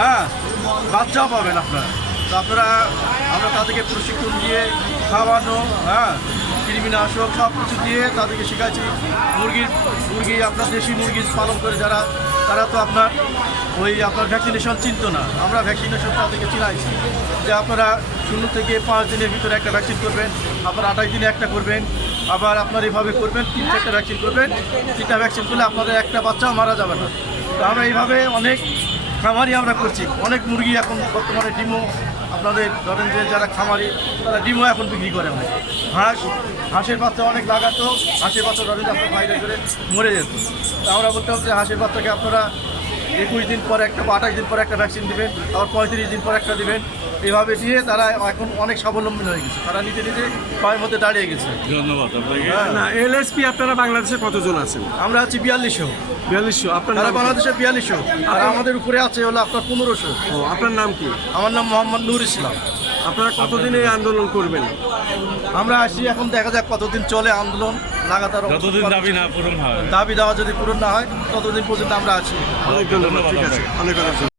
হ্যাঁ, বাচ্চাও পাবেন আপনারা। তো আপনারা, আমরা তাদেরকে প্রশিক্ষণ দিয়ে খাওয়ানো, হ্যাঁ, কৃমিনাশক সব কিছু দিয়ে তাদেরকে শেখাচ্ছি। মুরগি আপনার দেশি মুরগি পালন করে যারা, তারা তো আপনার ভ্যাকসিনেশন চিনত না। আমরা ভ্যাকসিনেশন তাদেরকে চিনাইছি যে আপনারা 0 থেকে 5 দিনের ভিতরে একটা ভ্যাকসিন করবেন, আবার 28 দিনে একটা করবেন, আবার আপনার এভাবে করবেন, 3-4টা ভ্যাকসিন করবেন। 3টা ভ্যাকসিন করলে আপনাদের একটা বাচ্চাও মারা যাবে না। তো আমরা এইভাবে অনেক খামারি আমরা করছি। অনেক মুরগি এখন বর্তমানে ডিমও আপনাদের ধরেন যে যারা খামারি তারা ডিমও এখন বিক্রি করে। অনেক হাঁসের বাচ্চা অনেক লাগাতো, হাঁসের বাচ্চা ধরেন যে আপনার বাইরে করে মরে যেত। তো আমরা বলতে হবে যে হাঁসের বাচ্চাকে আপনারা 21 দিন পর একটা বা 28 দিন পর একটা ভ্যাকসিন দিবেন, আবার 35 দিন পর একটা দিবেন। এইভাবে দিয়ে তারা এখন অনেক স্বাবলম্বী হয়ে গেছে, তারা নিজে পায়ের মধ্যে দাঁড়িয়ে গেছে। ধন্যবাদ আপনাকে। না, এলএসপি আপনারা বাংলাদেশে কতজন আছেন? আমরা আছি 4200। 4200। আপনার তারা নাম কি? বাংলাদেশে 4200, আর আমাদের উপরে আছে হলো আপনার 1500। ও, আপনার নাম কি? আমার নাম মোহাম্মদ নূর ইসলাম। আপনারা কতদিন এই আন্দোলন করবেন? আমরা আসি, এখন দেখা যাক কতদিন চলে আন্দোলন। লাগাতার যতদিন দাবি না পূরণ হয়, দাবি দেওয়া যদি পূরণ না হয় ততদিন পর্যন্ত আমরা আছি। অনেক ধন্যবাদ। ঠিক আছে, অনেক অনেক ধন্যবাদ।